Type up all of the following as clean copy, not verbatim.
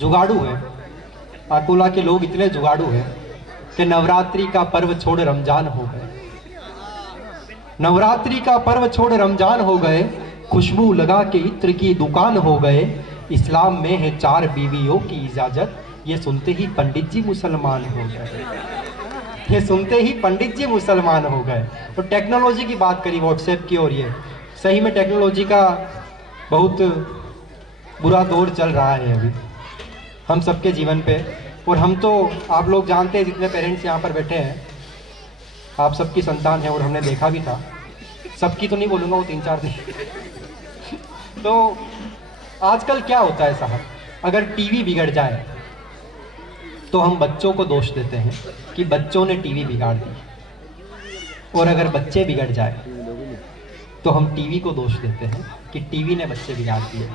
जुगाड़ू है। अकोला के लोग इतने जुगाड़ू हैं कि नवरात्रि का पर्व छोड़ रमजान हो गए। नवरात्रि का पर्व छोड़ रमजान हो गए, खुशबू लगा के इत्र की दुकान हो गए। इस्लाम में है 4 बीवियों की इजाजत, ये सुनते ही पंडित जी मुसलमान हो गए। ये सुनते ही पंडित जी मुसलमान हो गए। तो टेक्नोलॉजी की बात करी व्हाट्सएप की, और ये सही में टेक्नोलॉजी का बहुत बुरा दौर चल रहा है अभी हम सबके जीवन पे। और हम तो, आप लोग जानते हैं, जितने पेरेंट्स यहाँ पर बैठे हैं आप सबकी संतान है, और हमने देखा भी था। सबकी तो नहीं बोलूँगा, वो 3-4 नहीं। तो आजकल क्या होता है साहब, अगर टीवी बिगड़ जाए तो हम बच्चों को दोष देते हैं कि बच्चों ने टीवी बिगाड़ दी, और अगर बच्चे बिगड़ जाए तो हम टीवी को दोष देते हैं कि टीवी ने बच्चे बिगाड़ दिए।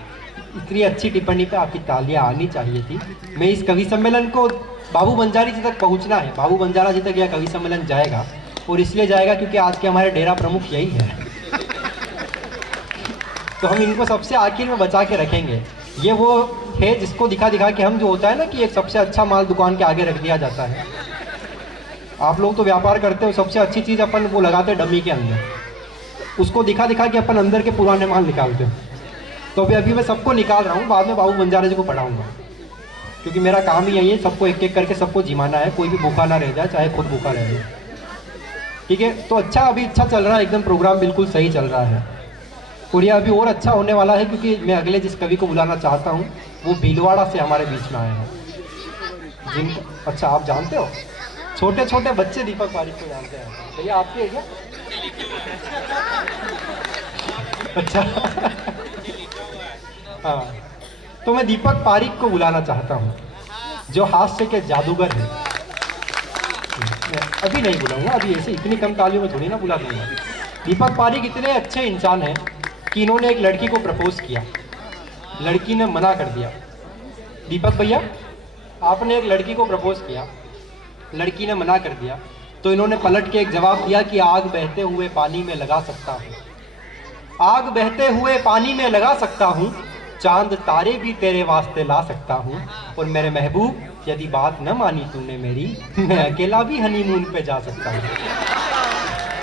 इतनी अच्छी टिप्पणी पे आपकी तालियां आनी चाहिए थी। मैं इस कवि सम्मेलन को बाबू बंजारी जी तक पहुंचना है, बाबू बंजारा जी तक यह कवि सम्मेलन जाएगा, और इसलिए जाएगा क्योंकि आज के हमारे डेरा प्रमुख यही है। तो हम इनको सबसे आखिर में बचा के रखेंगे। ये वो है जिसको दिखा दिखा के हम, जो होता है ना कि एक सबसे अच्छा माल दुकान के आगे रख दिया जाता है। आप लोग तो व्यापार करते हो, सबसे अच्छी चीज़ अपन वो लगाते हैं डमी के अंदर, उसको दिखा दिखा के अपन अंदर के पुराने माल निकालते हैं। तो अभी मैं सबको निकाल रहा हूँ, बाद में बाबू बंजारे जी को पढ़ाऊँगा, क्योंकि मेरा काम ही यही है, सबको एक एक करके सबको जिमाना है, कोई भी भूखा ना रह जाए, चाहे खुद भूखा रह जाए। ठीक है, तो अच्छा, अभी अच्छा चल रहा है, एकदम प्रोग्राम बिल्कुल सही चल रहा है, और ये अभी और अच्छा होने वाला है, क्योंकि मैं अगले जिस कवि को बुलाना चाहता हूँ वो भीलवाड़ा से हमारे बीच में आए हैं, जिनको अच्छा आप जानते हो, छोटे छोटे बच्चे दीपक पारिक को जानते हैं। भैया आपके है क्या? अच्छा। हाँ, तो मैं दीपक पारिक को बुलाना चाहता हूँ, जो हास्य के जादूगर हैं। अभी नहीं बुलाऊंगा, अभी ऐसे इतनी कम तालियों में थोड़ी ना बुला दूंगा। दीपक पारिक इतने अच्छे इंसान हैं कि इन्होंने एक लड़की को प्रपोज किया, लड़की ने मना कर दिया। दीपक भैया, आपने एक लड़की को प्रपोज किया, लड़की ने मना कर दिया, तो इन्होंने पलट के एक जवाब दिया कि आग बहते हुए पानी में लगा सकता हूँ, आग बहते हुए पानी में लगा सकता हूँ, चांद तारे भी तेरे वास्ते ला सकता हूँ, और मेरे महबूब यदि बात न मानी तूने मेरी, मैं अकेला भी हनीमून पे जा सकता हूँ।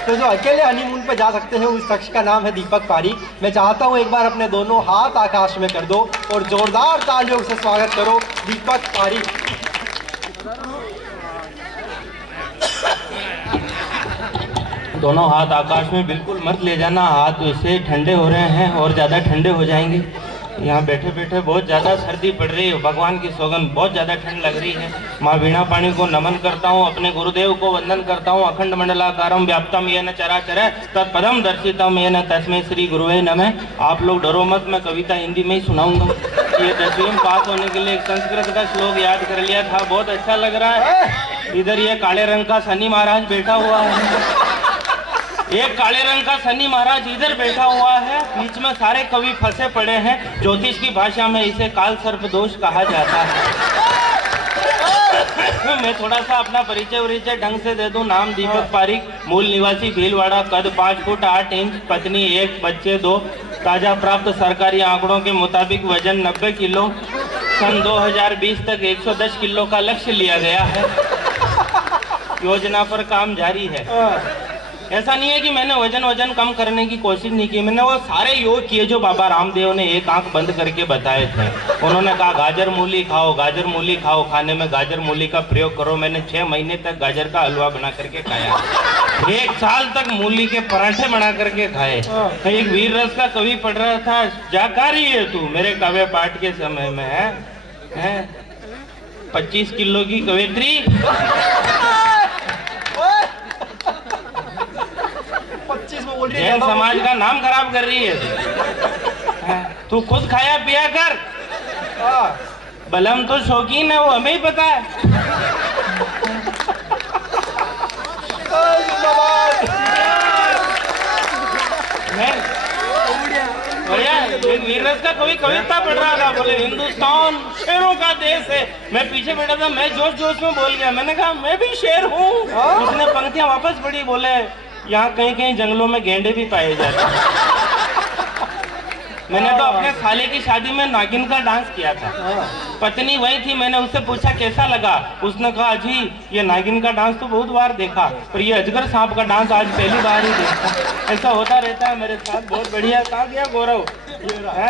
तो जो अकेले हनीमून पे जा सकते हैं उस शख्स का नाम है दीपक पारिक। मैं चाहता हूँ एक बार अपने दोनों हाथ आकाश में कर दो और जोरदार तालियों से स्वागत करो दीपक पारिक। दोनों हाथ आकाश में बिल्कुल मत ले जाना, हाथ वैसे ठंडे हो रहे हैं और ज़्यादा ठंडे हो जाएंगे। यहाँ बैठे बैठे बहुत ज़्यादा सर्दी पड़ रही है, भगवान की सौगंध बहुत ज़्यादा ठंड लग रही है। माँ वीणा पाणी को नमन करता हूँ, अपने गुरुदेव को वंदन करता हूँ। अखंड मंडलाकारम व्याप्तम येन चराचर तत्पदम दर्शितम येन तस्मै श्री गुरुवे नमः। आप लोग डरो मत, मैं कविता हिंदी में ही सुनाऊंगा। ये 10वीं में पास होने के लिए एक संस्कृत का श्लोक याद कर लिया था, बहुत अच्छा लग रहा है। इधर ये काले रंग का शनि महाराज बैठा हुआ है, एक काले रंग का शनि महाराज इधर बैठा हुआ है, बीच में सारे कवि फंसे पड़े हैं। ज्योतिष की भाषा में इसे काल सर्प दोष कहा जाता है। मैं थोड़ा सा अपना परिचय ढंग से दे दूं। नाम दीपक पारिक, मूल निवासी भीलवाड़ा, कद 5 फुट 8 इंच, पत्नी 1, बच्चे 2। ताजा प्राप्त सरकारी आंकड़ों के मुताबिक वजन 90 किलो। सन 2020 तक 110 किलो का लक्ष्य लिया गया है। योजना पर काम जारी है। ऐसा नहीं है कि मैंने वजन कम करने की कोशिश नहीं की, मैंने वो सारे योग किए जो बाबा रामदेव ने एक आंख बंद करके बताए थे। उन्होंने कहा गाजर मूली खाओ, गाजर मूली खाओ, खाने में गाजर मूली का प्रयोग करो। मैंने 6 महीने तक गाजर का हलवा बना करके खाया, 1 साल तक मूली के पराठे बना करके खाए। एक वीर रस का कवि पढ़ रहा था, जाकारी है तू मेरे काव्य पाठ के समय में है 25 किलो की कवित्री, 25 में बोल रही जैन समाज का नाम खराब कर रही है। तू खुद खाया पिया कर, बलम तो शौकीन है, वो हमें ही पता है। वीररस का कोई कविता पढ़ रहा था, बोले हिंदुस्तान शेरों का देश है। मैं पीछे बैठा था, मैं जोश जोश में बोल गया, मैंने कहा मैं भी शेर हूँ। उसने पंक्तियां वापस पढ़ी, बोले यहाँ कहीं कहीं जंगलों में गेंडे भी पाए जाते हैं। मैंने तो अपने साले की शादी में नागिन का डांस किया था। पत्नी वही थी, मैंने उससे पूछा कैसा लगा, उसने कहा जी ये नागिन का डांस तो बहुत बार देखा, पर ये अजगर सांप का डांस आज पहली बार ही देखा। ऐसा होता रहता है मेरे साथ। बहुत बढ़िया। कहाँ गया गौरव?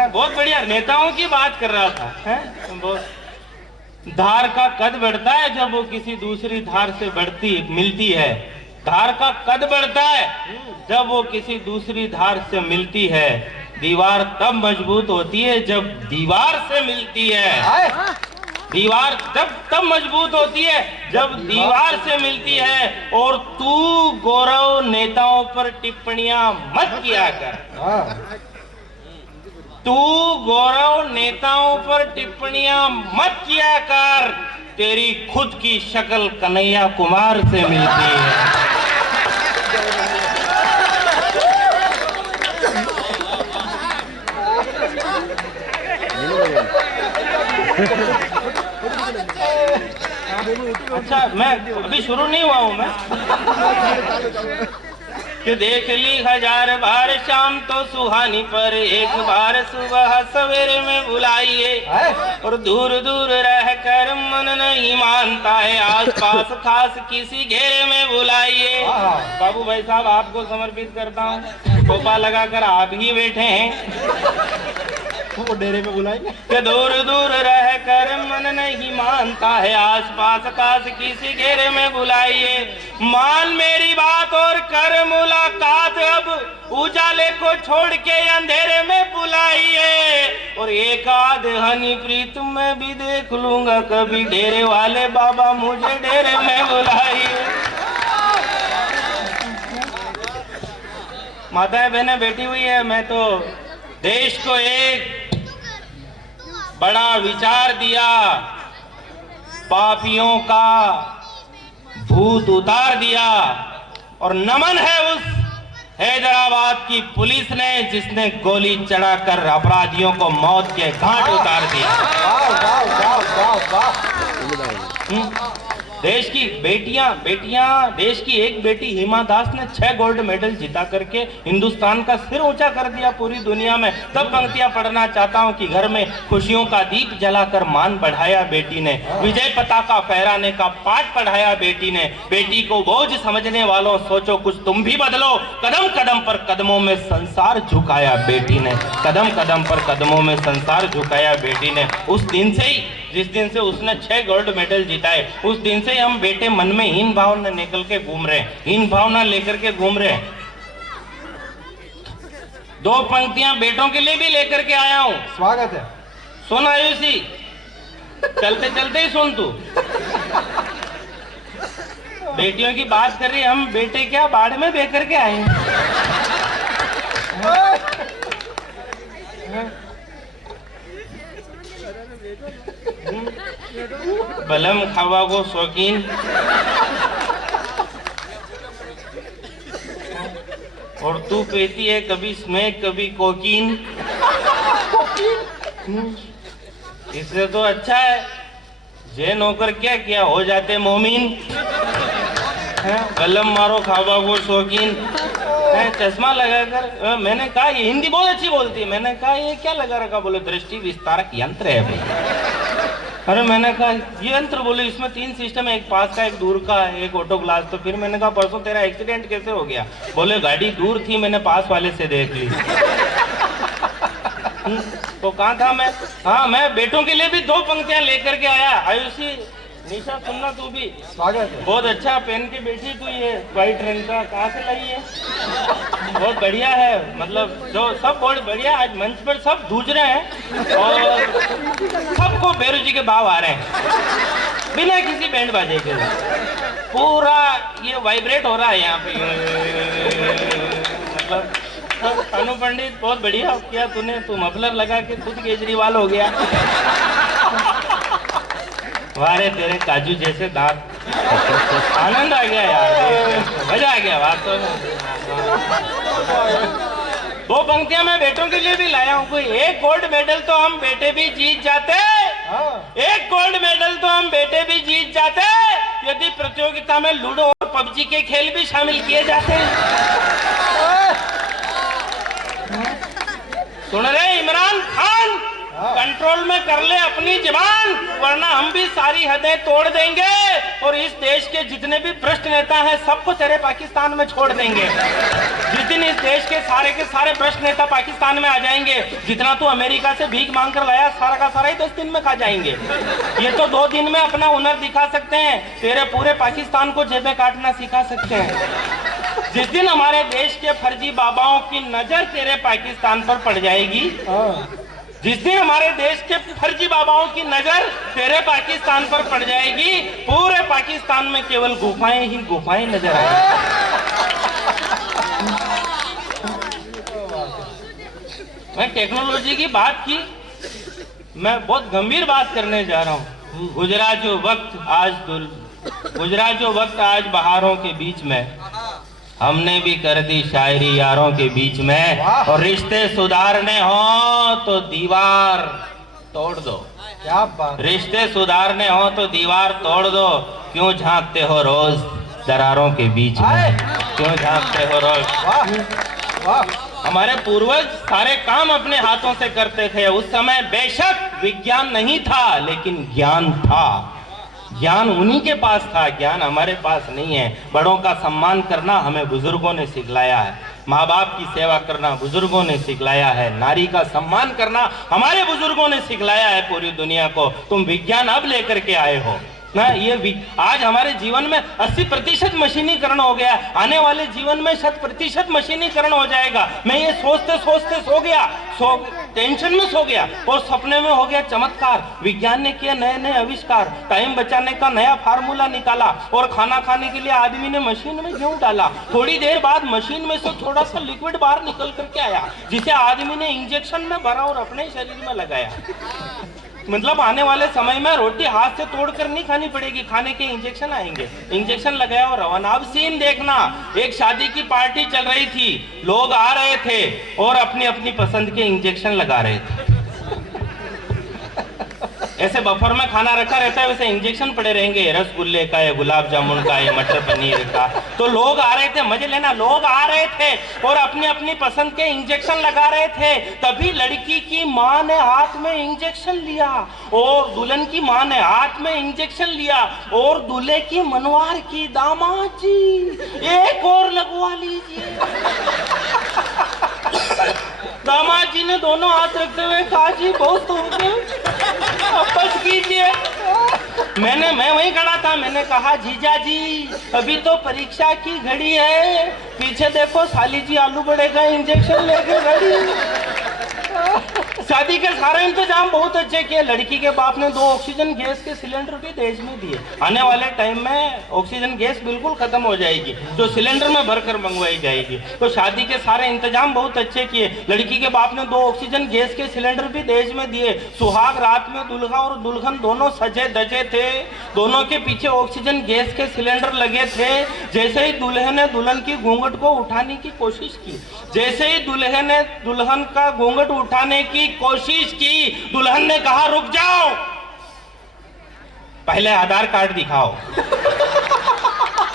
बहुत बढ़िया। नेताओं की बात कर रहा था। धार का कद बढ़ता है जब वो किसी दूसरी धार से मिलती है। धार का कद बढ़ता है जब वो किसी दूसरी धार से मिलती है। दीवार तब मजबूत होती है जब दीवार से मिलती है। दीवार तब मजबूत होती है जब दीवार से मिलती है। और तू गौरव नेताओं पर टिप्पणियां मत किया कर। तू गौरव नेताओं पर टिप्पणियां मत किया कर। तेरी खुद की शक्ल कन्हैया कुमार से मिलती है। अच्छा, मैं अभी शुरू नहीं हुआ हूं मैं। कि देख ली 1000 बार शाम तो सुहानी, पर एक बार सुबह सवेरे में बुलाइए। और दूर दूर रह कर मन नहीं मानता है, आस पास खास किसी घेरे में बुलाइए। बाबू भाई साहब आपको समर्पित करता हूँ। टोपा लगाकर आप ही बैठे हैं, वो डेरे में बुलाएंगे। कि दूर दूर रह कर मन नहीं मानता है, आस पास खास किसी घेरे में बुलाइए। मान मेरी बात और कर मुलाकात, अब उजाले को छोड़ के अंधेरे में बुलाइए। और एक आध हनी प्रीत में भी देख लूंगा कभी, डेरे वाले बाबा मुझे डेरे में बुलाइए। माताएं बहनें बैठी हुई है। मैं तो देश को एक बड़ा विचार दिया, पापियों का भूत उतार दिया। और नमन है उस हैदराबाद की पुलिस ने जिसने गोली चढ़ाकर अपराधियों को मौत के घाट उतार दिया। देश की बेटियां देश की एक बेटी हिमा दास ने 6 गोल्ड मेडल जीता करके हिंदुस्तान का सिर ऊंचा कर दिया पूरी दुनिया में। तब पंक्तियां पढ़ना चाहता हूं कि घर में खुशियों का दीप जलाकर मान बढ़ाया बेटी ने, विजय पताका फहराने का पाठ पढ़ाया बेटी ने। बेटी को बोझ समझने वालों सोचो कुछ तुम भी बदलो, कदम कदम पर कदमों में संसार झुकाया बेटी ने। कदम कदम पर कदमों में संसार झुकाया बेटी ने। उस दिन से ही, जिस दिन से उसने 6 गोल्ड मेडल जीताए, उस दिन से हम बेटे मन में हीन भावना निकल के घूम रहे हैं, हीन भावना लेकर के घूम रहे हैं। 2 पंक्तियां बेटों के लिए भी लेकर के आया हूं। स्वागत है। सुन आयुषी, चलते चलते ही सुन तू। बेटियों की बात कर रही, हम बेटे क्या बाढ़ में बह करके आए हैं। बलम खावा को शौकीन, और तू कहती है कभी स्मैक कभी कोकीन। इससे तो अच्छा है जे नौकर क्या किया हो जाते मोमीन। बलम मारो खावा को शौकीन, चश्मा लगाकर। मैंने कहा ये हिंदी बहुत अच्छी बोलती है। मैंने कहा ये क्या लगा रखा? बोले दृष्टि विस्तारक यंत्र है भाई। अरे मैंने कहा ये यंत्र? बोले इसमें 3 सिस्टम है, एक पास का, एक दूर का, एक ऑटो ग्लास। तो फिर मैंने कहा परसों तेरा एक्सीडेंट कैसे हो गया? बोले गाड़ी दूर थी, मैंने पास वाले से देख ली। तो कहाँ था मैं? हाँ, मैं बेटों के लिए भी 2 पंक्तियां लेकर के आया। आयुषी, निशा सुनना तू भी। स्वागत है। बहुत अच्छा पहन के बैठी तू, ये व्हाइट रंग का कहाँ से लाई है? बहुत बढ़िया है, मतलब जो सब बहुत बढ़िया। आज मंच पर सब धूज रहे हैं और सबको भैरू जी के भाव आ रहे हैं बिना किसी बैंड बाजे के। पूरा ये वाइब्रेट हो रहा है यहाँ पे। मतलब तानू पंडित बहुत बढ़िया किया तूने, तू मफलर लगा के खुद केजरीवाल हो गया। वारे तेरे काजू जैसे दांत। आनंद आ गया यार, मजा आ गया वास्तव में। 2 पंक्तियां मैं बेटों के लिए भी लाया हूँ। कोई एक गोल्ड मेडल तो हम बेटे भी जीत जाते, एक गोल्ड मेडल तो हम बेटे भी जीत जाते यदि प्रतियोगिता में लूडो और पबजी के खेल भी शामिल किए जाते। सुन रहे इमरान खान, कंट्रोल में कर ले अपनी जुबान, वरना हम भी सारी हदें तोड़ देंगे और इस देश के जितने भी भ्रष्ट नेता हैं सबको तेरे पाकिस्तान में छोड़ देंगे। जिस दिन इस देश के सारे भ्रष्ट नेता पाकिस्तान में आ जाएंगे, जितना तू अमेरिका से भीख मांग कर लाया सारा का सारा ही 10 दिन में खा जाएंगे। ये तो 2 दिन में अपना हुनर दिखा सकते हैं, तेरे पूरे पाकिस्तान को जेबें काटना सिखा सकते हैं। जिस दिन हमारे देश के फर्जी बाबाओं की नजर तेरे पाकिस्तान पर पड़ जाएगी, जिस दिन हमारे देश के फर्जी बाबाओं की नजर तेरे पाकिस्तान पर पड़ जाएगी, पूरे पाकिस्तान में केवल गुफाएं ही गुफाएं नजर आएंगी। मैं टेक्नोलॉजी की बात की, मैं बहुत गंभीर बात करने जा रहा हूँ। गुजरा जो वक्त आज बहारों के बीच में, हमने भी कर दी शायरी यारों के बीच में। और रिश्ते सुधारने हो तो दीवार तोड़ दो। क्या बात। रिश्ते सुधारने हो तो दीवार तोड़ दो। क्यों झांकते हो रोज दरारों के बीच में, क्यों झांकते हो रोज। वाह वाह। हमारे पूर्वज सारे काम अपने हाथों से करते थे। उस समय बेशक विज्ञान नहीं था, लेकिन ज्ञान था। ज्ञान उन्हीं के पास था, ज्ञान हमारे पास नहीं है। बड़ों का सम्मान करना हमें बुजुर्गों ने सिखलाया है, माँ बाप की सेवा करना बुजुर्गों ने सिखलाया है, नारी का सम्मान करना हमारे बुजुर्गों ने सिखलाया है पूरी दुनिया को। तुम विज्ञान अब लेकर के आए हो ना। ये आज हमारे जीवन में 80% मशीनीकरण हो गया, आने वाले जीवन में 100% मशीनीकरण हो जाएगा। मैं ये सोचते सोचते सो गया, टेंशन में सो गया और सपने में हो गया चमत्कार। विज्ञान ने किया नए नए आविष्कार, टाइम बचाने का नया फार्मूला निकाला और खाना खाने के लिए आदमी ने मशीन में गेहूं डाला। थोड़ी देर बाद मशीन में से थोड़ा सा लिक्विड बाहर निकल करके आया, जिसे आदमी ने इंजेक्शन में भरा और अपने शरीर में लगाया। मतलब आने वाले समय में रोटी हाथ से तोड़कर नहीं खानी पड़ेगी, खाने के इंजेक्शन आएंगे। इंजेक्शन लगाया और रवाना। अब सीन देखना, एक शादी की पार्टी चल रही थी, लोग आ रहे थे और अपनी अपनी पसंद के इंजेक्शन लगा रहे थे। ऐसे बफर में खाना रखा रहता है, वैसे इंजेक्शन पड़े रहेंगे, रसगुल्ले का या गुलाब जामुन का या मटर पनीर का। तो लोग आ रहे थे, मजे लेना, लोग आ रहे थे और अपनी अपनी पसंद के इंजेक्शन लगा रहे थे। तभी लड़की की माँ ने हाथ में इंजेक्शन लिया और दुल्हन की माँ ने हाथ में इंजेक्शन लिया और दूल्हे की मनवार की, दामाद जी एक और लगवा लीजिए। दामाद जी ने दोनों हाथ रखते हुए कहा, जी बहुत हो गए, वापस कीजिए। मैं वहीं खड़ा था, मैंने कहा, जीजा जी अभी तो परीक्षा की घड़ी है, पीछे देखो साली जी आलू बड़े का इंजेक्शन लेके खड़ी। शादी के सारे इंतजाम बहुत अच्छे किए। लड़की के बाप ने 2 ऑक्सीजन गैस के सिलेंडर भी दहेज में दिए। आने वाले टाइम में ऑक्सीजन गैस बिल्कुल खत्म हो जाएगी, जो सिलेंडर में भरकर मंगवाई जाएगी। तो शादी के सारे इंतजाम बहुत अच्छे किए। लड़की के बाप ने 2 ऑक्सीजन गैस के सिलेंडर भी दहेज में दिए। सुहाग रात में दुल्हा और दुल्हन दोनों सजे धजे थे, दोनों के पीछे ऑक्सीजन गैस के सिलेंडर लगे थे। जैसे ही दुल्हे ने दुल्हन की घूंघट को उठाने की कोशिश की, जैसे ही दुल्हे ने दुल्हन का घूंघट उठाने की कोशिश की, दुल्हन ने कहा, रुक जाओ, पहले आधार कार्ड दिखाओ।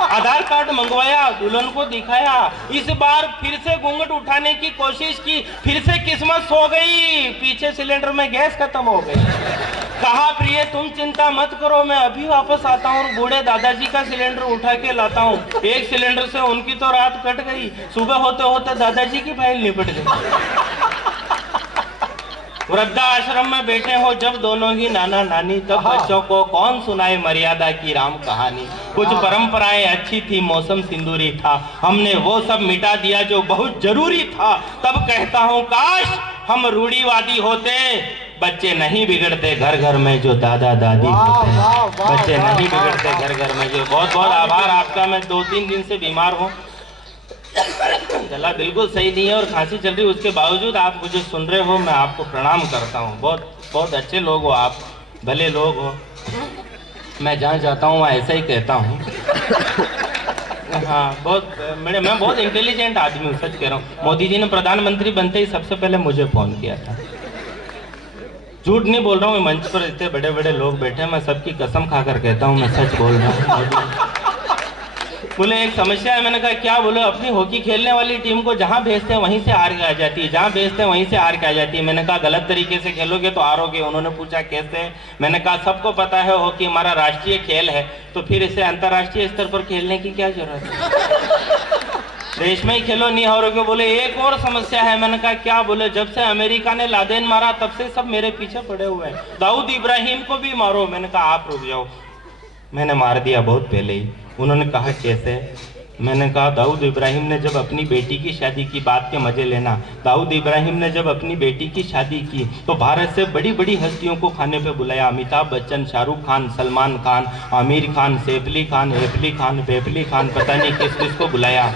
आधार कार्ड मंगवाया, दुल्हन को दिखाया। इस बार फिर से घूंघट उठाने की कोशिश की, फिर से किस्मत सो गई, पीछे सिलेंडर में गैस खत्म हो गई। कहा, प्रिय तुम चिंता मत करो, मैं अभी वापस आता हूँ और बूढ़े दादाजी का सिलेंडर उठा के लाता हूँ। एक सिलेंडर से उनकी तो रात कट गई, सुबह होते होते दादाजी की फाइल निपट गई। वृद्धा आश्रम में बैठे हो जब दोनों ही नाना नानी, तब बच्चों को कौन सुनाए मर्यादा की राम कहानी। कुछ परंपराएं अच्छी थी, मौसम सिंदूरी था, हमने वो सब मिटा दिया जो बहुत जरूरी था। तब कहता हूँ काश हम रूढ़िवादी होते, बच्चे नहीं बिगड़ते घर घर में जो दादा दादी होते, बच्चे नहीं बिगड़ते घर घर में जो। बहुत बहुत आभार आपका। मैं 2-3 दिन से बीमार हूँ, गला बिल्कुल सही नहीं है और खांसी चल रही, उसके बावजूद आप मुझे सुन रहे हो, मैं आपको प्रणाम करता हूँ। बहुत बहुत अच्छे लोग हो आप, भले लोग हो। मैं जहाँ जाता हूँ वहाँ ऐसा ही कहता हूँ। हाँ, मैं बहुत इंटेलिजेंट आदमी हूँ, सच कह रहा हूँ। मोदी जी ने प्रधानमंत्री बनते ही सबसे पहले मुझे फोन किया था। झूठ नहीं बोल रहा हूँ, मंच पर इतने बड़े बड़े लोग बैठे हैं, मैं सबकी कसम खाकर कहता हूँ, मैं सच बोल रहा हूँ। बोले एक समस्या है। मैंने कहा क्या? बोले अपनी हॉकी खेलने वाली टीम को जहाँ भेजते हैं वहीं से हार के आ जाती है, जहाँ भेजते हैं वहीं से हार के आ जाती है। मैंने कहा गलत तरीके से खेलोगे तो हारोगे। उन्होंने पूछा कैसे? मैंने कहा सबको पता है हॉकी हमारा राष्ट्रीय खेल है, तो फिर इसे अंतर्राष्ट्रीय स्तर पर खेलने की क्या जरूरत है? देश में ही खेलो, नहीं हारोगे। बोले एक और समस्या है। मैंने कहा क्या? बोले जब से अमेरिका ने लादेन मारा तब से सब मेरे पीछे पड़े हुए हैं, दाऊद इब्राहिम को भी मारो। मैंने कहा आप रुक जाओ, मैंने मार दिया बहुत पहले ही। उन्होंने कहा कैसे? मैंने कहा दाऊद इब्राहिम ने जब अपनी बेटी की शादी की, बात के मजे लेना, दाऊद इब्राहिम ने जब अपनी बेटी की शादी की तो भारत से बड़ी बड़ी हस्तियों को खाने पे बुलाया। अमिताभ बच्चन, शाहरुख खान, सलमान खान, आमिर खान, सैफ अली खान, एफली खान, वैफली खान, पता नहीं किस किस को बुलाया,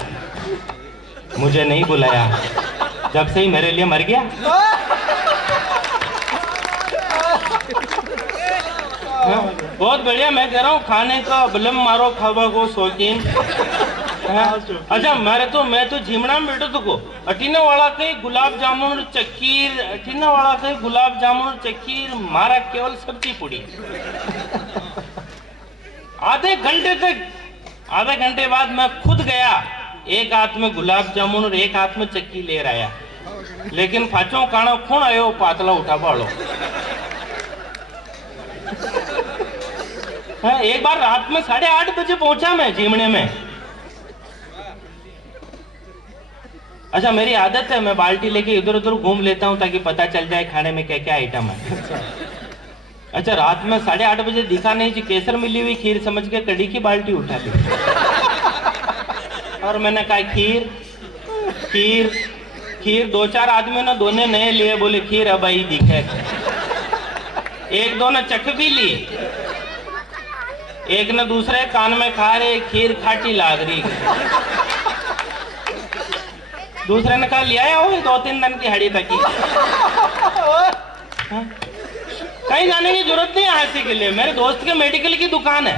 मुझे नहीं बुलाया। जब से ही मेरे लिए मर गया। बहुत बढ़िया। मैं कह रहा हूँ खाने का बलम मारो, खावा को शौकीन। अच्छा मैं तो झिमड़ा में बैठो तो अटीना वाला कहीं गुलाब जामुन चक्कीर, अटीना वाला कहीं गुलाब जामुन चक्कीर, मारा केवल सब्जी पूड़ी। आधे घंटे बाद मैं खुद गया, एक हाथ में गुलाब जामुन और एक हाथ में चक्की ले आया, लेकिन फाचो काणो खूण आयो पातला उठा पाड़ो। एक बार रात में 8:30 बजे पहुंचा मैं झीमड़े में। अच्छा मेरी आदत है, मैं बाल्टी लेके इधर उधर घूम लेता हूँ ताकि पता चल जाए खाने में क्या क्या आइटम है। अच्छा रात में 8:30 बजे दिखा नहीं जी, केसर मिली हुई खीर समझ के कड़ी की बाल्टी उठा ली। और मैंने कहा खीर खीर खीर। 2-4 आदमियों ने दोने नए लिए, बोले खीर अब आई दिखे। एक दो ने चख भी ली, एक ने दूसरे कान में खा रहे, खीर खाटी लाग रही। दूसरे ने कहा ले आया हो 2-3 दिन की हड़ी तक। कहीं जाने की जरूरत नहीं है हंसी के लिए। मेरे दोस्त के मेडिकल की दुकान है,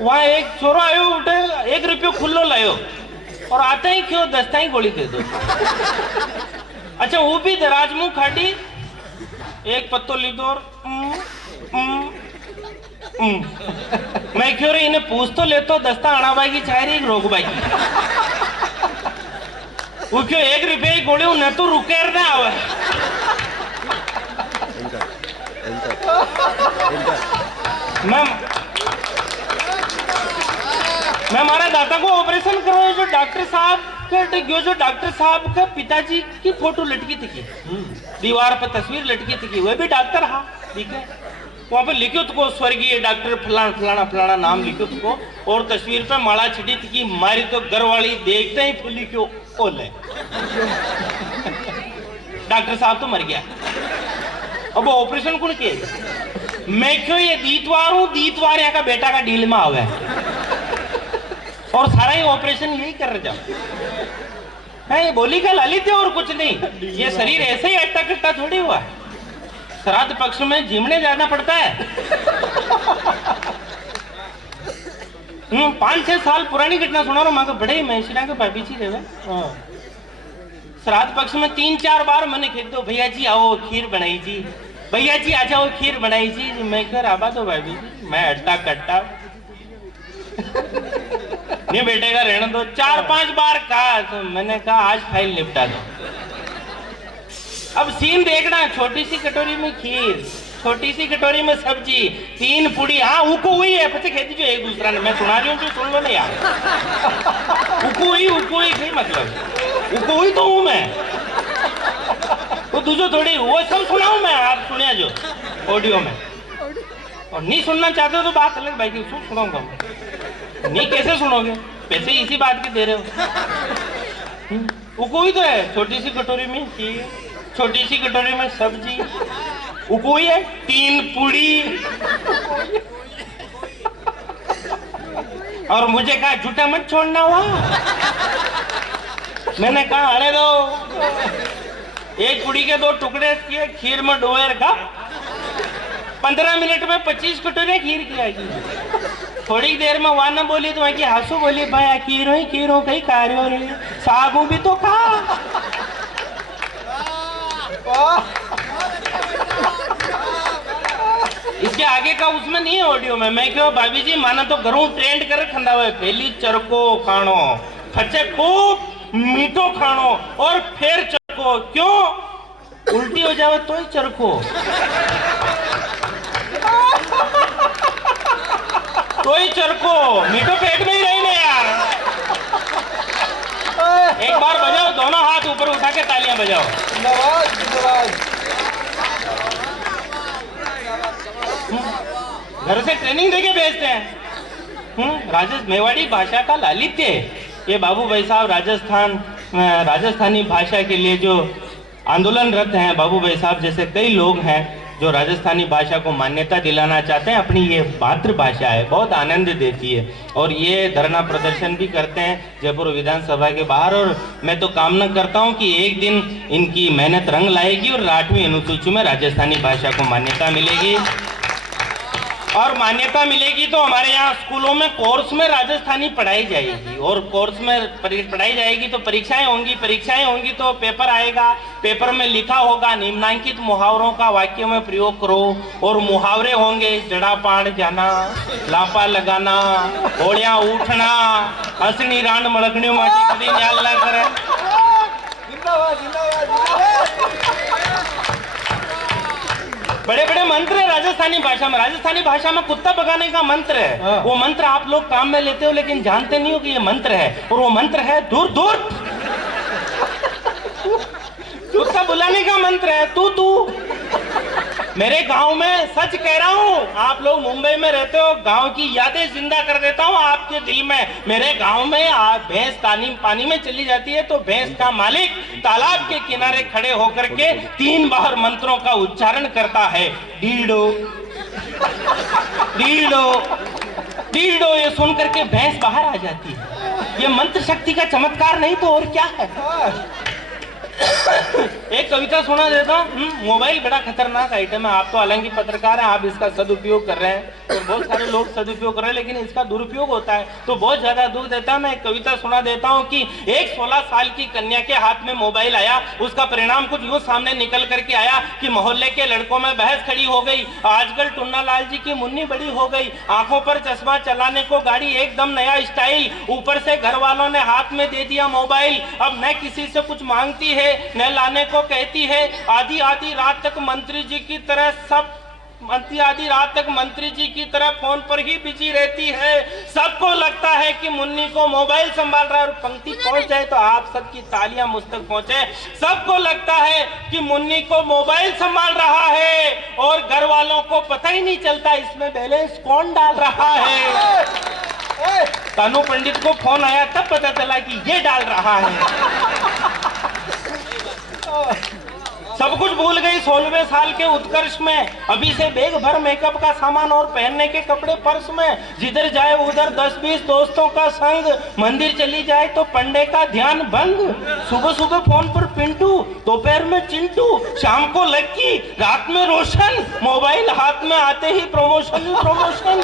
वहाँ एक छोरो आयो, उठे 1 रुपयो खुल्लो लायो और आते ही क्यों 10 ही गोली दे दो। अच्छा वो भी दराज मुंह खाटी, एक पत्तो लीधो और मैं क्यों रही इन्हें पूछ तो लेतो, दस्ता आना बाई की चाह रही रोक बाई की। वो क्यों 1 रुपये की गोली उन्हें तो रुके ना आवे। मैं हमारे दादा को ऑपरेशन करवाया, जो डॉक्टर साहब के पिताजी की फोटो लटकी थी, दीवार पर तस्वीर लटकी थी, वह भी डॉक्टर हा, ठीक है। वहां पे लिखो तुको स्वर्गीय डॉक्टर फलाना फलाना फलाना नाम लिखो तुको, और तस्वीर पे माला छिड़ी थी, मारी तो घर वाली देखते ही फुली क्यों ओले। डॉक्टर साहब तो मर गया। अब ऑपरेशन कौन किया? मैं क्यों ये दीतवार हूँ, दीतवार यहाँ का बेटा का डील में आवे और सारा ही ऑपरेशन यही कर रहा है। ये बोली का लाली थे और कुछ नहीं। ये शरीर ऐसे ही अट्टा कट्टा थोड़ी हुआ। श्राद्ध पक्ष में झिमड़े जाना पड़ता है। 5-6 साल पुरानी घटना सुना रहा हूँ। माँ बड़े मैशिना के भाभी जी रहे। श्राद्ध पक्ष में 3-4 बार मैंने कह दो भैया जी आओ खीर बनाई जी, भैया जी आ जाओ खीर बनाई जी। मैं कह आबा दो भाभी जी, मैं अट्टा कट्टा नहीं बेटे का रहने दो। 4-5 बार कहा तो मैंने कहा आज फाइल निपटा दो। अब सीन देखना, छोटी सी कटोरी में खीर, छोटी सी कटोरी में सब्जी, 3 पूड़ी। हाँ उको हुई है पता खेती जो एक दूसरा ने, मैं सुना रही हूँ जो सुन लो ना यार। उको हुई नहीं मतलब उको हुई तो हूँ मैं, वो दूसरो थोड़ी, वो सब सुनाऊं मैं, आप सुनिया जो ऑडियो में। और नहीं सुनना चाहते हो तो बात अलग भाई की, सुनाऊंगा नहीं, कैसे सुनोगे, पैसे इसी बात के दे रहे हो। वो कोई तो है छोटी सी कटोरी में खीर, छोटी सी कटोरी में सब्जी, वो कोई है 3 पूड़ी। और मुझे कहा झूठा मत छोड़ना हुआ। मैंने कहा अरे दो, 1 पूड़ी के 2 टुकड़े किए, खीर में डोए रखा। 15 मिनट में 25 कटोरी खीर की आएगी। थोड़ी देर में वहां न बोली तो वहां की हासू बोली भाई खीर हो कहीं कार्यो रही सागू भी तो खा। उसके आगे का उसमें नहीं है ऑडियो में। मैं क्यों भाभी जी माना तो घरों ट्रेंड कर खंदा हुआ है, पहली चरको खाणो, फचे खूब मीठो खाणो और फिर चरको। क्यों? उल्टी हो जावे तो ही चरको, तो ही चरको, मीठो पेट में ही रही ना यार। एक बार बजाओ, दोनों हाथ ऊपर उठा के तालियां बजाओ। जिंदाबाद जिंदाबाद। घर से ट्रेनिंग देके भेजते हैं। मेवाड़ी भाषा का लालित्य, ये बाबू भाई साहब राजस्थानी भाषा के लिए जो आंदोलनरत हैं, बाबू भाई साहब जैसे कई लोग हैं जो राजस्थानी भाषा को मान्यता दिलाना चाहते हैं। अपनी ये मातृभाषा है, बहुत आनंद देती है, और ये धरना प्रदर्शन भी करते हैं जयपुर विधानसभा के बाहर। और मैं तो कामना करता हूं कि एक दिन इनकी मेहनत रंग लाएगी और 8वीं अनुसूची में राजस्थानी भाषा को मान्यता मिलेगी। और मान्यता मिलेगी तो हमारे यहाँ स्कूलों में कोर्स में राजस्थानी पढ़ाई जाएगी, और कोर्स में पढ़ाई जाएगी तो परीक्षाएं होंगी तो पेपर आएगा, पेपर में लिखा होगा निम्नांकित मुहावरों का वाक्यों में प्रयोग करो। और मुहावरे होंगे जड़ा पाड़ जाना, लापा लगाना, होड़िया उठना, हंसनी रांड मड़कनियों माटी कभी न्याल ना करे। बड़े बड़े मंत्र है राजस्थानी भाषा में। राजस्थानी भाषा में कुत्ता भगाने का मंत्र है। वो मंत्र आप लोग काम में लेते हो लेकिन जानते नहीं हो कि ये मंत्र है, और वो मंत्र है दूर दूर। कुत्ता बुलाने का मंत्र है तू तू। मेरे गांव में सच कह रहा हूँ, आप लोग मुंबई में रहते हो, गांव की यादें जिंदा कर देता हूँ आपके दिल में। मेरे गांव में भैंस पानी में चली जाती है तो भैंस का मालिक तालाब के किनारे खड़े होकर के 3 बार मंत्रों का उच्चारण करता है, डीडो डीडो डीडो। ये सुन करके भैंस बाहर आ जाती है। ये मंत्र शक्ति का चमत्कार नहीं तो और क्या है। एक कविता सुना देता हूँ। मोबाइल बड़ा खतरनाक आइटम है। आप तो हालांकि पत्रकार हैं, आप इसका सदुपयोग कर रहे हैं और बहुत सारे लोग सदुपयोग कर रहे हैं, लेकिन इसका दुरुपयोग होता है तो बहुत ज्यादा दुख देता है। मैं एक कविता सुना देता हूँ कि एक 16 साल की कन्या के हाथ में मोबाइल आया, उसका परिणाम कुछ यूं सामने निकल करके आया कि मोहल्ले के लड़कों में बहस खड़ी हो गई। आजकल टुन्ना लाल जी की मुन्नी बड़ी हो गई, आंखों पर चश्मा, चलाने को गाड़ी एकदम नया स्टाइल, ऊपर से घर वालों ने हाथ में दे दिया मोबाइल। अब न किसी से कुछ मांगती है न लाने को कहती है। आधी आधी रात तक मंत्री जी की तरह फोन पर ही बिजी रहती है। सबको लगता है कि मुन्नी को मोबाइल संभाल रहा है, और पंक्ति पहुंच जाए तो आप सबकी तालियां मुझ तक पहुंचे। सबको लगता है कि मुन्नी को मोबाइल संभाल रहा है और घर वालों को पता ही नहीं चलता इसमें बैलेंस कौन डाल रहा है। कानू पंडित को फोन आया तब पता चला कि ये डाल रहा है। सब कुछ भूल गई 16वें साल के उत्कर्ष में। अभी से बैग भर मेकअप का सामान और पहनने के कपड़े पर्स में। जिधर जाए उधर 10-20 दोस्तों का संग। मंदिर चली जाए तो पंडे का ध्यान भंग। सुबह सुबह फोन पर पिंटू, दोपहर में चिंटू, शाम को लक्की, रात में रोशन। मोबाइल हाथ में आते ही प्रमोशन ही प्रमोशन।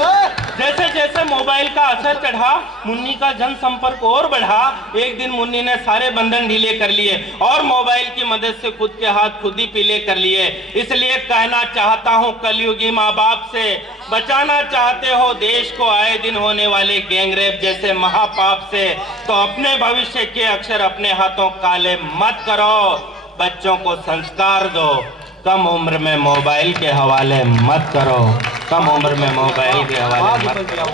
जैसे जैसे मोबाइल का असर चढ़ा, मुन्नी का जनसंपर्क और बढ़ा। एक दिन मुन्नी ने सारे बंधन ढीले कर लिए और मोबाइल की मदद से खुद के हाथ खुद ही पीले कर लिए। इसलिए कहना चाहता हूं कलयुगी माँ बाप से, बचाना चाहते हो देश को आए दिन होने वाले गैंगरेप जैसे महापाप से, तो अपने भविष्य के अक्षर अपने हाथों काले मत करो। बच्चों को संस्कार दो, कम उम्र में मोबाइल के हवाले मत करो। कम उम्र में मोबाइल के हवाले मत करो।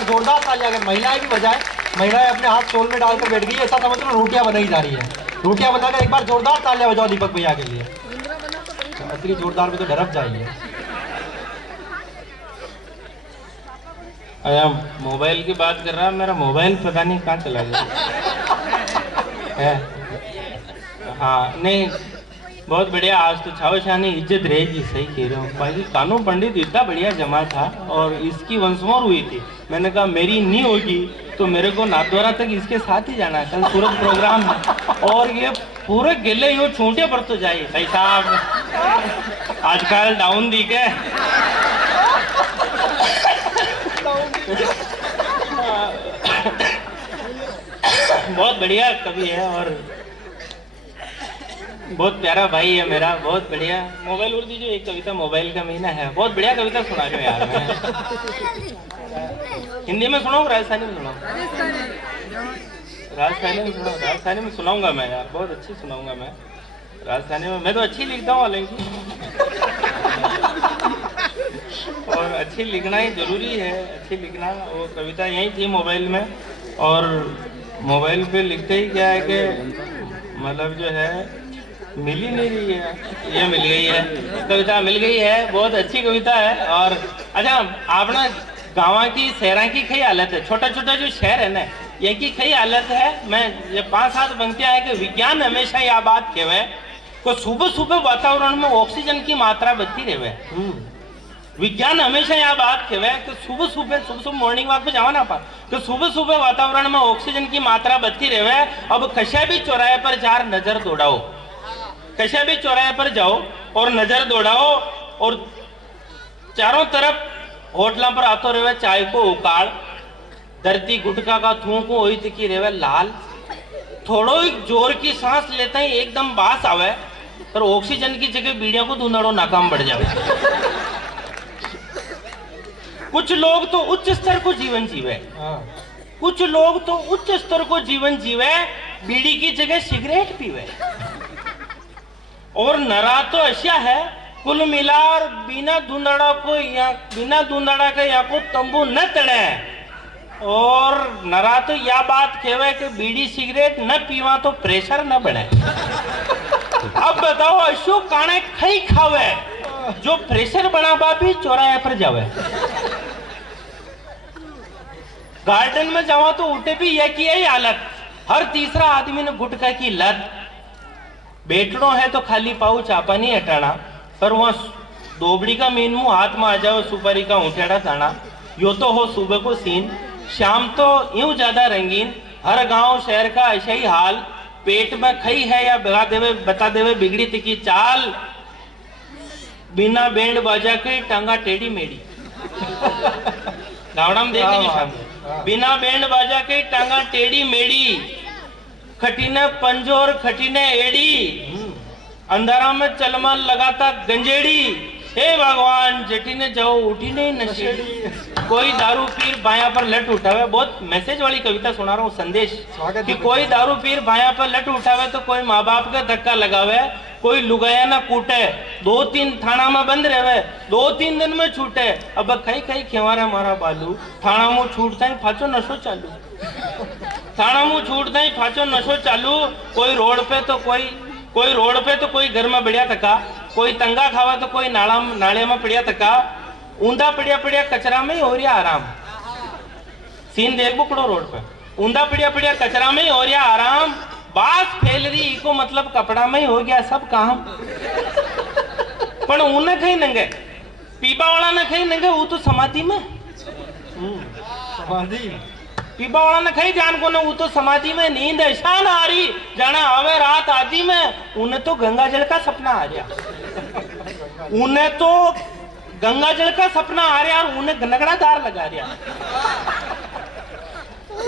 जोरदार तालियां अगर महिलाएं भी बजाएं। महिलाएं अपने हाथ चोल में डालकर बैठ गई, ऐसा समझ लो रोटियां बनाई जा रही है। रोटियां बनाकर एक बार जोरदार तालियां बजाओ दीपक भैया के लिए। इतनी जोरदार में तो ढरप जाइए। मोबाइल की बात कर रहा, मेरा मोबाइल पता नहीं कहाँ चला गया। हाँ नहीं, बहुत बढ़िया। आज तो छावशानी इज्जत रहेगी, सही कह रहा हूँ भाई। कानू पंडित इतना बढ़िया जमा था और इसकी वंशमोर हुई थी। मैंने कहा मेरी नहीं होगी तो मेरे को नाथद्वारा तक इसके साथ ही जाना है, कल सूरत प्रोग्राम है। और ये पूरे गिले यो छूटे पर तो जाइए भाई साहब, आजकल डाउन दी के बहुत बढ़िया कवि है। और बहुत प्यारा भाई है मेरा, बहुत बढ़िया। मोबाइल और दीजिए, एक कविता मोबाइल का महीना है, बहुत बढ़िया कविता सुना रहे हो यार। मैं हिंदी में सुनाऊँ, राजस्थानी में सुनाऊँ? राजस्थानी में सुनाऊँ, राजस्थानी में सुनाऊंगा मैं यार, बहुत अच्छी सुनाऊंगा मैं राजस्थानी में। मैं तो अच्छी लिखता हूँ हालांकि, और अच्छी लिखना ही जरूरी है, अच्छी लिखना। वो कविता यही थी मोबाइल में, और मोबाइल पे लिखते ही क्या है कि मतलब जो है मिल ही नहीं रही है, ये मिल गई है, कविता मिल गई है, बहुत अच्छी कविता है। और अच्छा, आप ना गाँव की शहर की कई हालत है, छोटा छोटा जो शहर है ना, ये की कई हालत है। मैं ये 5-7 पंक्तियां है कि विज्ञान हमेशा यह बात कहवे को सुबह सुबह वातावरण में ऑक्सीजन की मात्रा बढ़ती रहे। विज्ञान हमेशा यह बात कहवे कि सुबह सुबह मॉर्निंग वॉक पे जाओ ना आप, तो सुबह सुबह वातावरण में ऑक्सीजन की मात्रा बढ़ती रहे। अब कशा भी चौराहे पर जार नजर दौड़ाओ, कशा भी चौराहे पर जाओ और नजर दौड़ाओ, और चारों तरफ होटलों पर आतो रहे चाय को उकाड़, धरती गुटका का थूकू होई तिकी रेवे लाल, थोड़ो ही जोर की सांस लेते ही एकदम बास आवे, पर ऑक्सीजन की जगह बीड़ियों को धुंधड़ो नाकाम बढ़ जावे। कुछ लोग तो उच्च स्तर को जीवन जीवे, कुछ लोग तो उच्च स्तर को जीवन जीवे, बीड़ी की जगह सिगरेट पीवे। और नरा तो ऐसा है कुल मिलार बिना धुंधड़ा के या को तंबू न तड़े। और नरा तो यह बात कहवे कि बीड़ी सिगरेट न पीवा तो प्रेशर न बढ़े। अब बताओ अशोक काने खई खावे जो प्रेशर बनावा भी चौराहे पर जावे। गार्डन में जावा तो उठे भी यह की यही हालत, हर तीसरा आदमी ने गुटखा की लत। बैठनो है तो खाली पाउच आपा नहीं हटाना, पर वहां दोबड़ी का मीन मुंह हाथ में आ जाओ, सुपारी का ऊँटेड़ा थाना। यो तो हो सुबह को सीन, शाम तो यूं ज्यादा रंगीन। हर गांव शहर का ऐसा ही हाल, पेट में खई है या बता देवे बिगड़ी तिकी चाल। बिना बैंड बाजा के टांगा टेढ़ी मेढ़ी। गावड़ा में देख लीजिए शाम को, बिना बैंड बाजा के टांगा टेढ़ी मेढ़ी, खटीने पंजोर खटीने एड़ी, अंधारा में चलमल लगाता गंजेड़ी। हे भगवान जटी ने जाओ उठी नहीं नशेड़ी, कोई दारू पीर बाया पर लट उठावे। बहुत मैसेज वाली कविता सुना रहा हूँ, संदेश कि कोई दारू पीर बाया पर लट उठावे तो कोई माँ बाप का धक्का लगावे, कोई लुगाया ना कूटे, 2-3 थाना में बंद रहे, 2-3 दिन में छूटे। अब कई कई खेवारे मारा बालू, थाना मुँह छूटता ही फाचो नशो चालू, थाना मुँह छूटता ही फाचो नशो चालू। कोई रोड पे तो कोई घर में बढ़िया थका, कोई तंगा खावा तो कोई नाले में पड़िया थका, ऊंधा पड़िया कचरा में ही हो रहा आराम। सीन देख बुकड़ो रोड पे, ऊंधा पड़िया कचरा में ही हो रहा आराम। बात फैल रही इको मतलब कपड़ा में ही हो गया सब काम। पर उन्हें कहीं नंगे पीबा वाला ने कहीं नंगे, वो तो समाधि में, समाधि पीबा वाला ने कहीं ध्यान को ना, वो तो समाधि में। नींद ऐसा ना आ रही जाना आवे रात आदि में, उन्हें तो गंगा जल का सपना आ गया, उन्हें तो गंगा जल का सपना आ रहा और उन्हें गनगड़ादार लगा रहा।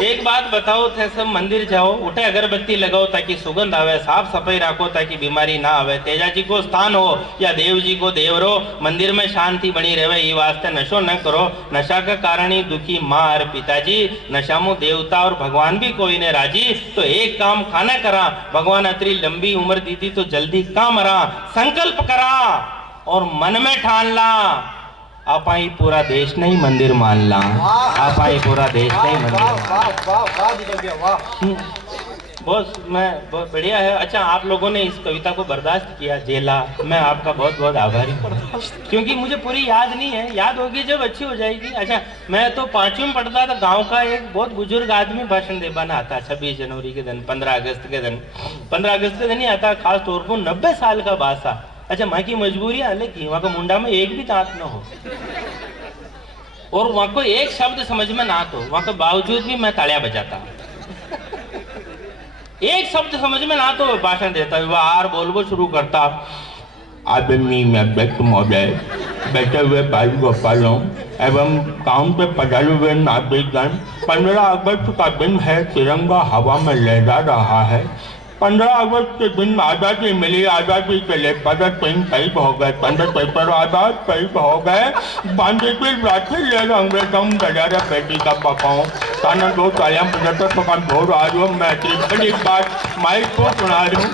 एक बात बताओ थे सब मंदिर जाओ, उठे अगरबत्ती लगाओ ताकि सुगंध आवे, साफ सफाई रखो ताकि बीमारी ना आवे, तेजा जी को स्थान हो या देव जी को देवरो, मंदिर में शांति बनी रहे, ये वास्ते नशो न करो। नशा का कारण ही दुखी माँ और पिताजी, नशा में देवता और भगवान भी कोई ने राजी। तो एक काम खाना करा, भगवान अतरी लंबी उम्र दी थी तो जल्दी काम मरा। संकल्प करा और मन में ठान ला, आपा ही पूरा देश नहीं मंदिर मान ला, आपा ही पूरा देश नहीं मंदिर मान। बहुत बढ़िया है। अच्छा, आप लोगों ने इस कविता को बर्दाश्त किया, जेला, मैं आपका बहुत बहुत आभारी हूँ, क्योंकि मुझे पूरी याद नहीं है, याद होगी जब अच्छी हो जाएगी। अच्छा, मैं तो 5वीं में पढ़ता था, गांव का एक बहुत बुजुर्ग आदमी भाषण दे बना आता 26 जनवरी के दिन, 15 अगस्त के दिन, 15 अगस्त के दिन ही आता, खास तौर पर 90 साल का बासा। अच्छा, माँ की मजबूरी है लेकिन वहां का मुंडा में एक भी दांत न हो और वहां को एक शब्द समझ में ना तो, वहां के बावजूद भी मैं तालियां बजाता, एक शब्द समझ में ना तो भाषण देता, व्यवहार बोलबो शुरू करता। आदमी में व्यक्त महोदय, बैठे हुए भाई गोपालों एवं काम पे पधारे हुए नागरिकगण, 15 अगस्त का दिन है, तिरंगा हवा में लहरा रहा है। 15 अगस्त के दिन आज़ादी मिली, आज़ादी के लिए भगत सिंह शहीद हो गए, पंडित पेपर आजाद शहीद हो गए, बांधीपुर रात्रि ले अंग्रेजों दरिया बेटी का पकाऊं कानन दो सायम 75 का भोर आज मैं बड़ी बात माइक को सुना रही हूँ।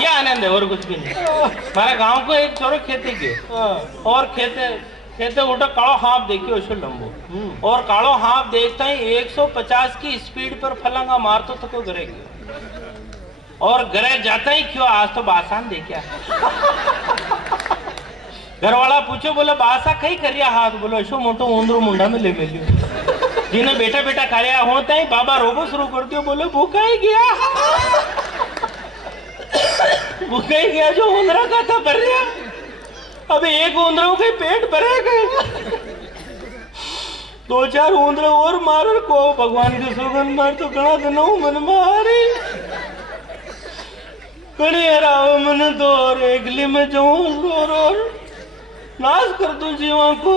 ये आनंद है और कुछ भी नहीं। हमारे गांव को एक छोरो खेती के और खेते उठा कालो हाफ देखियो उसको लंबो और कालो हाफ देखता ही 150 की स्पीड पर फलंगा मारतो तो क्यों घरे गयो और घरे जाता ही क्यों आज तो बासान देखा। घर वाला पूछो बोले बासा कहीं करिया हाथ बोलो ऐसो मोटो ऊंदरो मुंडा में ले लियो जिन्हें बेटा बेटा कार्या होता ही बाबा रोबो शुरू कर दियो बोले भूखा ही गया भूखा ही गया जो ऊंदरा का था भर गया अबे एक ऊंदरों के पेट भरे गए 2-4 ऊंदरे और मार को भगवान के सुगंध मार तो गणा दिनों मन मारी कड़ी हराओ मन तो और एकली में जाऊं और नाश कर दूं जीवा को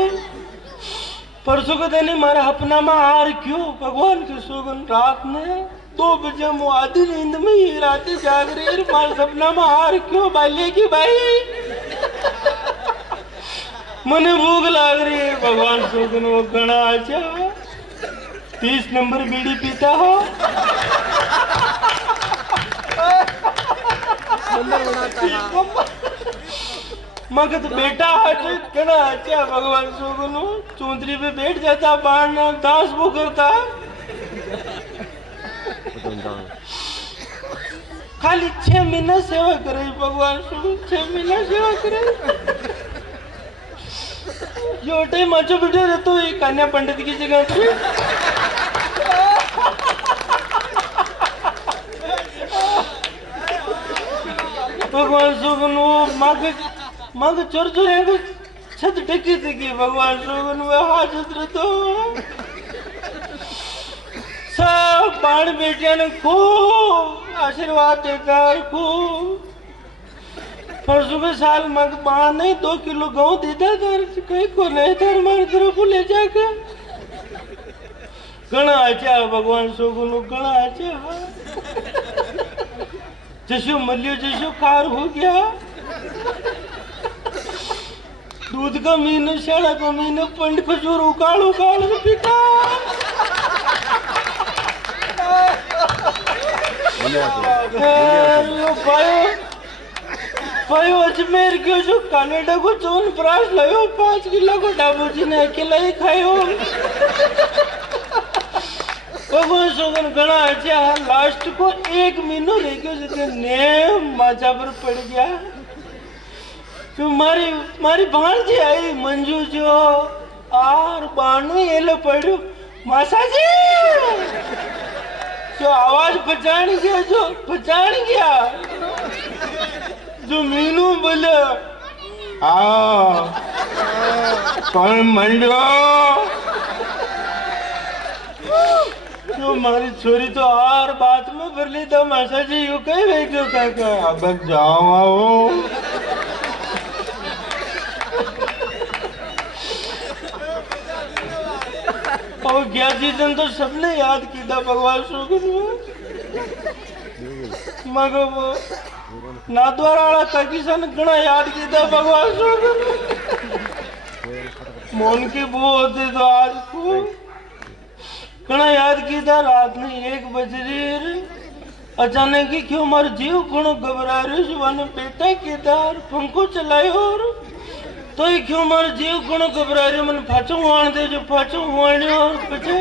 परसों के दिन मारा अपना में हार क्यों भगवान के सुगंध रात में 2 बजे मुआदी नींद में ही रात जाग रही मार सपना में हार क्यों बाल्य की भाई मने भूख लाग रही है भगवान सुगन वो गणा अच्छा 30 नंबर बीड़ी पीता हो मगध बेटा आज गणा अच्छा भगवान सुगन चौधरी पे बैठ जाता बाण दास वो करता खाली 6 महीना सेवा करे भगवान सुगन 6 महीना सेवा करे योटे मचो बिठे रहते एक कन्या पंडित की जगह पे भगवान सुगन वो मग चोर चोर छत टेकी थी भगवान सुगन वो हाजत रहते सब बाण बेटिया ने खूब आशीर्वाद देकर खूब परसों के साल मग बाण नहीं 2 किलो गेहूं देता तर कहीं को नहीं तर मार तरफ ले जाकर गणा अच्छा भगवान सुगुन गणा अच्छा जसो मलियो जसो कार हो गया दूध का महीने शाड़ा का महीने पंड खजूर उकाल उकाल पीता भाई अजमेर के जो कनाडा को चौन प्रास लायो 5 किलो को डाबूजी ने अकेला ही खायो भगवान सुगन गणा अच्छा लास्ट को 1 महीनो रह गयो जितने ने माचा पर पड़ गया तो मारी भांजी आई मंजू जो आर बाणू ये लो पड़ो मासा जी जो आवाज पहचान गया जो मीनू बोले कौन मंडो जो हमारी छोरी तो हर बात में भर ली था मासा जी यू कहीं बैठो काका अब जाओ आओ और 11 दिन तो सबने याद की था भगवान सुगन मगर वो नाद्वारा वाला किसान गणा याद की था भगवान सुगन मोन की बू होती तो आज को गणा याद की था रात में 1 बजे अचानक ही क्यों हमारे जीव घणो घबरा रहे सुबह बेटा के दार पंखो चलायो और तो ही क्यों हमारे जीव घणो घबरा रहे मन फाचो हुआण दे जो फाचो हुआण और पछे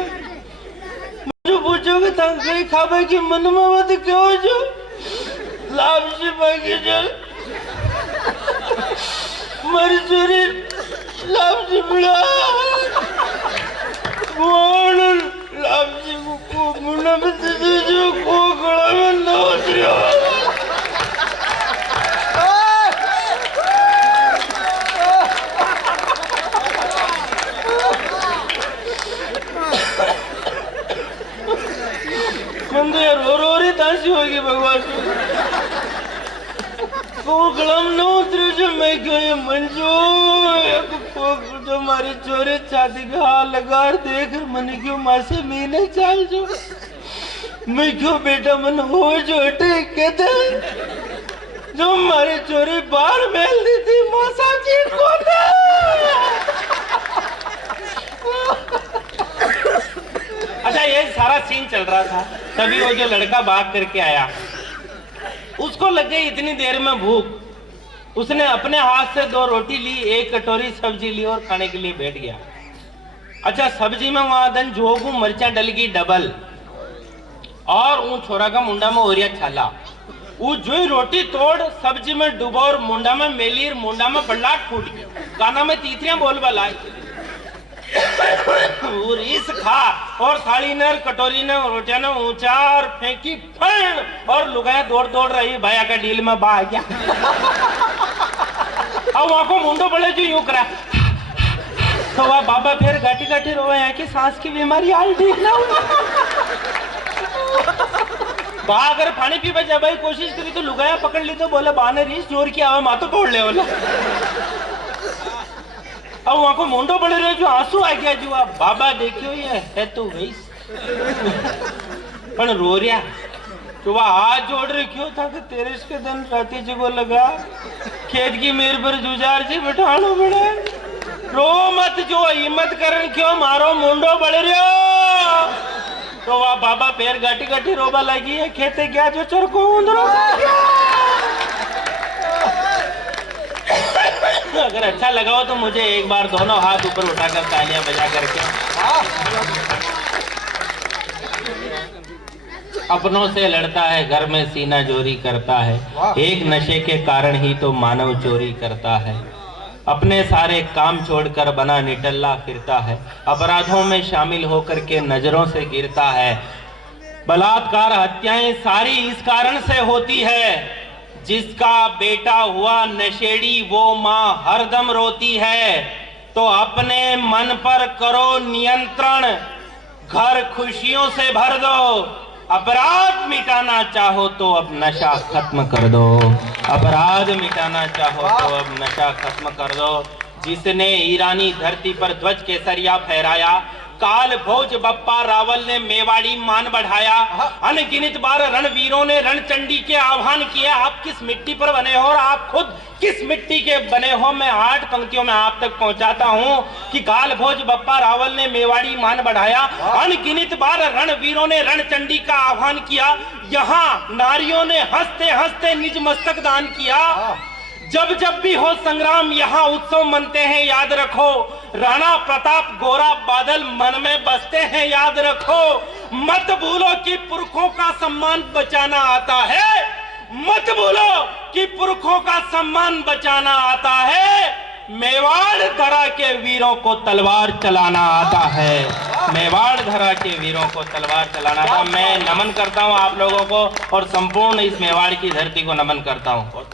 मुझे पूछोगे तंग कहीं खाबे की मन में मत क्यों जो लाभ से भागी जल मर चोरी लाभ से मिला लाभ से को मुन्ना में जो को गला में न हो दिया मंदिर रो रही तासी होगी भगवान कोकलम नो उतरे जो मैं क्यों ये मंजू जो मारी चोरी छाती का हाल लगा देख मन क्यों मासे मीने चाल जो मैं क्यों बेटा मन हो जो कहते जो मारी चोरी बाहर मेल दी थी मासा जी को अच्छा ये सारा सीन चल रहा था तभी वो जो लड़का भाग करके आया उसको लग गई इतनी देर में भूख उसने अपने हाथ से 2 रोटी ली 1 कटोरी सब्जी ली और खाने के लिए बैठ गया। अच्छा सब्जी में वहां दन जोगू मरचा डल गई डबल और वो छोरा का मुंडा में ओरिया छाला वो जो ही रोटी तोड़ सब्जी में डूबा और मुंडा में मेलीर मुंडा में बल्लाट फूट गई काना में तीतरियां बोल बलाई इस खा और थाली ने कटोरी ने रोटियां ने ऊंचा और फेंकी फण और लुगाया दौड़ दौड़ रही भैया का डील में बा गया। अब वहां को मुंडो बड़े जो यूं करा तो वह बाबा फिर गाटी गाटी रोवे है कि सांस की बीमारी हाल ठीक ना हुई बा अगर पानी पी बचा भाई कोशिश करी तो लुगाया पकड़ ली तो बोले बा ने रीस जोर की आवे मातो तोड़ ले बोला। अब वहां को मुंडो बड़े रहे जो आंसू आ गया जो आप बाबा देखियो ये है तो वही पण रो रहा तो वह हाथ जोड़ रखियो था कि तेरे इसके दिन राती जी को लगा खेत की मेर पर जुजार जी बिठानो बड़े रो मत जो हिम्मत करन क्यों मारो मुंडो बड़े रहो तो वह बाबा पैर गाटी गाटी रोबा लगी है खेते क्या जो चरको उंदरो अगर अच्छा लगा हो तो मुझे एक बार दोनों हाथ ऊपर उठाकर तालियां बजा करके अपनों से लड़ता है घर में सीना जोरी करता है एक नशे के कारण ही तो मानव चोरी करता है अपने सारे काम छोड़कर बना निटल्ला फिरता है अपराधों में शामिल होकर के नजरों से गिरता है बलात्कार हत्याएं सारी इस कारण से होती है जिसका बेटा हुआ नशेड़ी वो माँ हरदम रोती है तो अपने मन पर करो नियंत्रण घर खुशियों से भर दो अपराध मिटाना चाहो तो अब नशा खत्म कर दो अपराध मिटाना चाहो तो अब नशा खत्म कर दो जिसने ईरानी धरती पर ध्वज केसरिया फहराया काल भोज बप्पा रावल ने मेवाड़ी मान बढ़ाया अनगिनत बार रणवीरों ने रणचंडी के आह्वान किया आप किस मिट्टी पर बने हो और आप खुद किस मिट्टी के बने हो मैं 8 पंक्तियों में आप तक पहुंचाता हूं कि काल भोज बप्पा रावल ने मेवाड़ी मान बढ़ाया अनगिनत बार रणवीरों ने रणचंडी का आह्वान किया यहाँ नारियों ने हंसते हंसते निज मस्तक दान किया जब जब भी हो संग्राम यहाँ उत्सव मनते हैं याद रखो राणा प्रताप गोरा बादल मन में बसते हैं याद रखो मत भूलो कि पुरखों का सम्मान बचाना आता है मत भूलो कि पुरखों का सम्मान बचाना आता है मेवाड़ धरा के वीरों को तलवार चलाना आता है मेवाड़ धरा के वीरों को तलवार चलाना आता मैं नमन करता हूँ आप लोगों को और संपूर्ण इस मेवाड़ की धरती को नमन करता हूँ।